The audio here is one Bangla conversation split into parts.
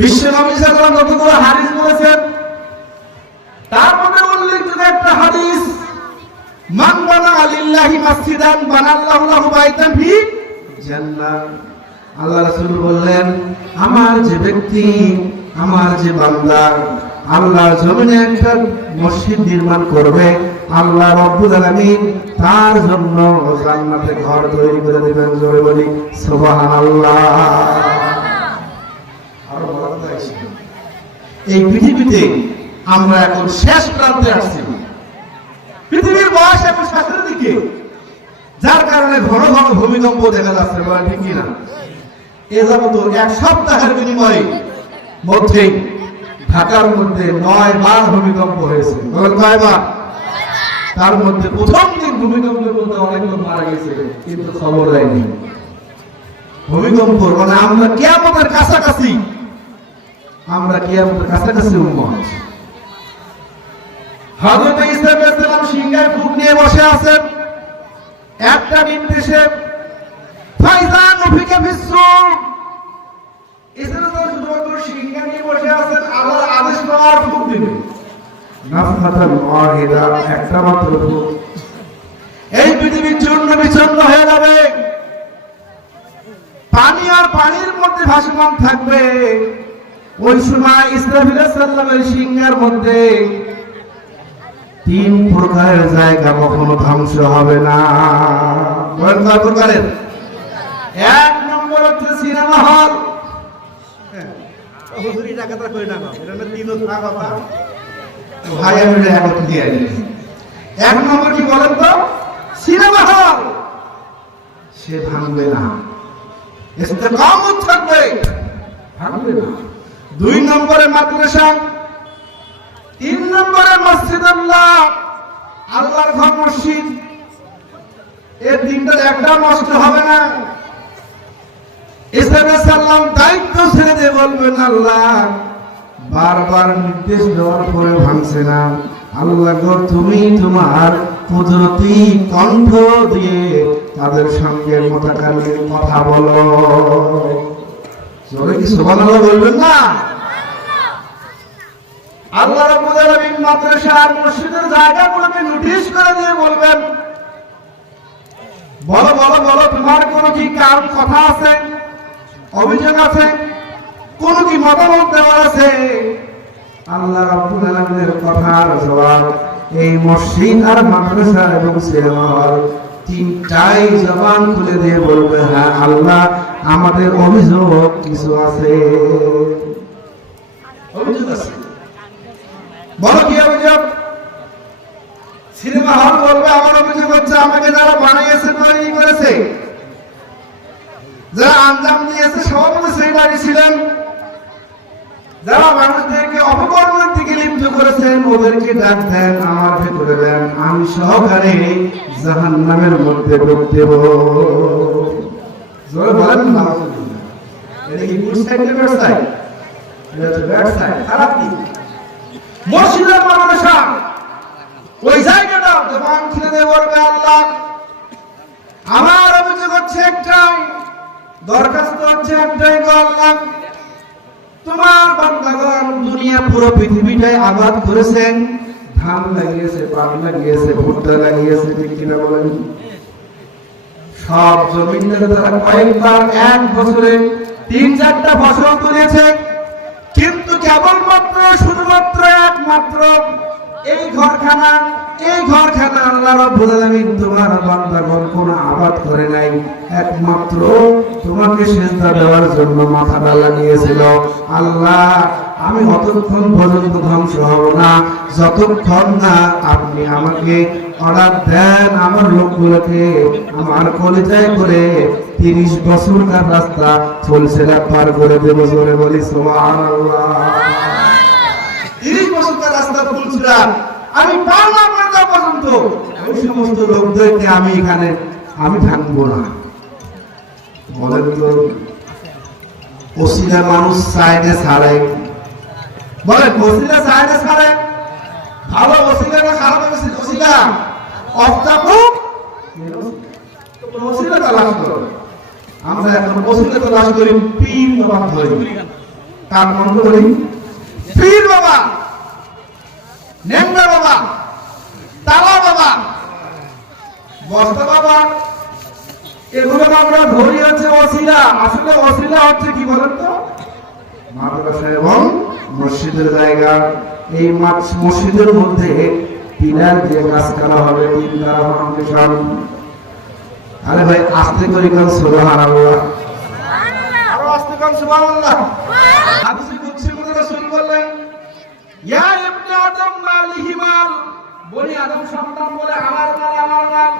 বিশ্বনবী সাল্লাল্লাহু আলাইহি ওয়াসাল্লাম যতগুলো হাদিস বলেছেন তার মধ্যে উল্লেখযোগ্য একটা হাদিস, মান বানা লিল্লাহি মাসজিদান বানাল্লাহু লাহু বাইতান ফি জান্নাহ। আল্লাহ রাসূল বললেন, আমার যে ব্যক্তি, আমার যে বান্দা আল্লাহর জমিনে একটা মসজিদ নির্মাণ করবে, আল্লাহ রাব্বুল আলামিন তার জন্য জান্নাতে ঘর তৈরি করে দিবেন। জোরে বলি সুবহানাল্লাহ। আর বলা কথা আছে, এই পৃথিবীতে আমরা এখন শেষ প্রান্তে আসছি। পৃথিবীর বয়স এখন শেষের দিকে, যার কারণে ঘন ঘন ভূমিকম্প দেখা যাচ্ছে। বলেন ঠিক কিনা? এ যাবত এক সপ্তাহের বিনিময়ে মধ্যেই ঢাকার মধ্যে 9 বার ভূমিকম্প হয়েছে। বলেন কয় বার? তার মধ্যে প্রথম দিন ভূমিকম্পের মধ্যে অনেক লোক মারা গেছে, কিন্তু খবর দেয়নি। ভূমিকম্প মানে আমরা কিয়ামতের কাছাকাছি, আমরা কিয়ামতের কাছাকাছি উম্মত। হযরত ঈসা আলাইহিস সালাম সিংহায় ফুঁক নিয়ে বসে আছেন একটা নির্দেশে, ফাইজা নুফিকা ফিস-সূর। ঈসা আলাইহিস সালাম শুধুমাত্র সিংহায় নিয়ে বসে আছেন, আল্লাহর আদেশ পাওয়ার ফুঁক দিবেন। নাফখাতান ওয়াহিদা, একটা মাত্র ফুঁক, এই পৃথিবী চূর্ণ বিচূর্ণ হয়ে যাবে। পানি আর পানির মধ্যে ভাসমান থাকবে। ওই সময় ইসরাফিল আলাইহিস সালামের সিংহার মধ্যে 3 প্রকারের জায়গা কখনো ধ্বংস হবে না। কয় প্রকারের? 1 নম্বর হচ্ছে সিনেমা হল। হুজুরি টাকাটা কই না, এটা না 3 টাকা কথা ভাই, আমি এটা একটু দিয়ে আনি। 1 নম্বর কি বলেন তো? Cinema hall. সে ভাঙবে না, ইস্তেকামত থাকবে, ভাঙবে না। 2 নম্বরে মাদ্রাসা, 3 নম্বরে মসজিদুল্লাহ, আল্লাহর ঘর মসজিদ। এই তিনটার একটা নষ্ট হবে না। ঈসা আলাইহিস সালাম দায়িত্ব ছেড়ে দিয়ে বলবেন, আল্লাহ বারবার নির্দেশ দেওয়ার পরে ভাঙছে না, আল্লাহ গো তুমি তোমার কুদরতি কণ্ঠ দিয়ে তাদের সঙ্গে মুতাকাল্লিম কথা বলো। জোরে কি সুবহানাল্লাহ বলবেন না? আল্লাহ রাব্বুল আলামিন মাদ্রাসা আর মসজিদের জায়গাগুলোকে নোটিশ করে দিয়ে বলবেন, বলো বলো বলো, তোমার কোনো কি কার কথা আছে, অভিযোগ আছে, কোন কি মতামত দেওয়ার আছে? আল্লাহ রাব্বুল আলামিনের কথার জবাব এই মসজিদ আর মাদ্রাসা এবং সিনেমা হল তিনটাই জবান খুলে দিয়ে বলবে, হ্যাঁ আল্লাহ আমাদের অভিযোগ কিছু আছে। অভিযোগ আছে, বলো কি অভিযোগ? সিনেমা হল বলবে, আমার অভিযোগ হচ্ছে আমাকে যারা বানিয়েছে, তৈরি করেছে, যারা আঞ্জাম দিয়েছে, সভাপতি সেক্রেটারি ছিলেন, যারা মানুষদেরকে অপকর্মের দিকে লিপ্ত করেছেন, ওদেরকে ডাক দেন, আমার ভেতরে দেন, আমি সহকারে জাহান্নামের মধ্যে ঢুক দেব। জোরে বলেন না? এটা কি গুড সাইড না ব্যাড সাইড? এটা তো ব্যাড সাইড, খারাপ দিক। মসজিদের মাদ্রাসা ওই জায়গাটা জবান খুলে দিয়ে বলবে, আল্লাহ আমার অভিযোগ হচ্ছে একটাই, দরখাস্ত হচ্ছে একটাই, গো আল্লাহ তোমার বান্দাগণ দুনিয়া পুরো পৃথিবীটাই আবাদ করেছেন, ধান লাগিয়েছে, পাট লাগিয়েছে, ভুট্টা লাগিয়েছে, ঠিক কিনা বলেন? সব জমিনটাকে তারা কয়েকবার এক বছরে 3-4টা ফসল তুলেছে, কিন্তু কেবলমাত্র শুধুমাত্র একমাত্র এই ঘরখানা আল্লাহ রাব্বুল আলামিন তোমার বান্দাগণ কোনো আবাদ করে নাই, একমাত্র তোমাকে সিজদা দেওয়ার জন্য মাথাটা লাগিয়েছিল। আল্লাহ আমি অতক্ষণ পর্যন্ত ধ্বংস হব না যতক্ষণ না আপনি আমাকে অর্ডার দেন আমার লোকগুলোকে আমার কলিজায় করে 30 বছরকার রাস্তা চলছেরা পার করে দেব। জোরে বলি সুবহানাল্লাহ। 30 বছরকার রাস্তা চলছেরা আমি পার না করে দেওয়া পর্যন্ত ওই সমস্ত লোকদেরকে আমি এখানে আমি থাকবো না। বলেন তো, ওসিলা মানুষ সাইডে ছাড়ে, বলে ওসিলা সাইডে ছাড়ে, ভালো ওসিলা না খারাপ ওসিলা? অফতাকু ওসিলা তালাশ করো। আমরা এখন ওসিলা তালাশ করি, পিন বাদ ধরি। কার মন্দ বলি? পীর বাবা, নেংরা বাবা, তালা বাবা, বস্তা বাবা, এগুলো আমরা ধরি হচ্ছে ওসিলা। আসলে ওসিলা হচ্ছে কি বলেন তো? মাদ্রাসা এবং মসজিদের জায়গা। এই মসজিদের মধ্যে পিলার দিয়ে কাজ করা হবে, তিন দ্বারা ফাউন্ডেশন। আরে ভাই আস্তে করে কোন সুবহানাল্লাহ, আরো আস্তে কোন সুবহানাল্লাহ। হাদিসে কুদসি মধ্যে রাসূল বললেন, ইয়া ইবনে আদম মালিহি মাল, বনি আদম সন্তান বলে আমার মাল, আমার মাল।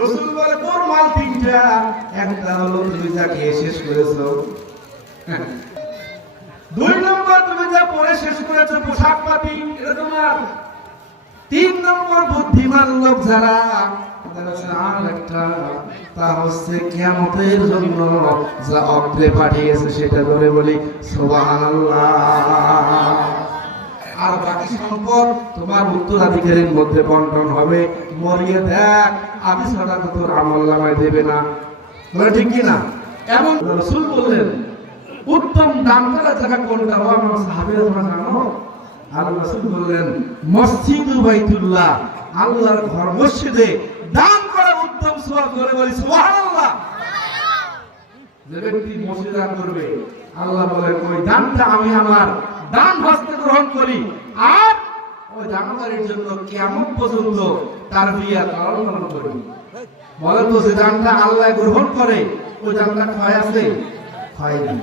রাসূল বলে তোর মাল তিনটা, একটা হলো তুমি যা খেয়ে শেষ করেছো, দুই নম্বর তুমি যা পরে শেষ করেছো পোশাক পাতি, এটা তোমার। তিন নম্বর বুদ্ধিমান লোক যারা, আর একটা তা হচ্ছে কিয়ামতের জন্য যা অগ্রে পাঠিয়েছে সেটা ধরে বলি সুবহানাল্লাহ। আর বাকি সম্পদ তোমার উত্তরাধিকারীর মধ্যে বন্টন হবে। মরিয়ে দেখ আমি ছাড়া তো তোর আমলনামায় দেবে না, বলে ঠিক কি না? এবং রাসূল বললেন উত্তম দান করা জায়গা কোনটা? ও আমার সাহাবীরা তোমরা জানো? আর রাসূল বললেন মসজিদু বাইতুল্লাহ, আল্লাহর ঘর মসজিদে দান করা উত্তম সওয়াব, করে বলি সুবহানাল্লাহ। যে ব্যক্তি মসজিদ দান করবে আল্লাহ বলেন ওই দানটা আমি আমার দান হস্তে গ্রহণ করি, আর ওই দানকারীর জন্য কিয়ামত পর্যন্ত তার বিয়া লালন করি। বলেন তো যে দানটা আল্লাহ গ্রহণ করে ওই দানটা ক্ষয় আছে? ক্ষয় নেই।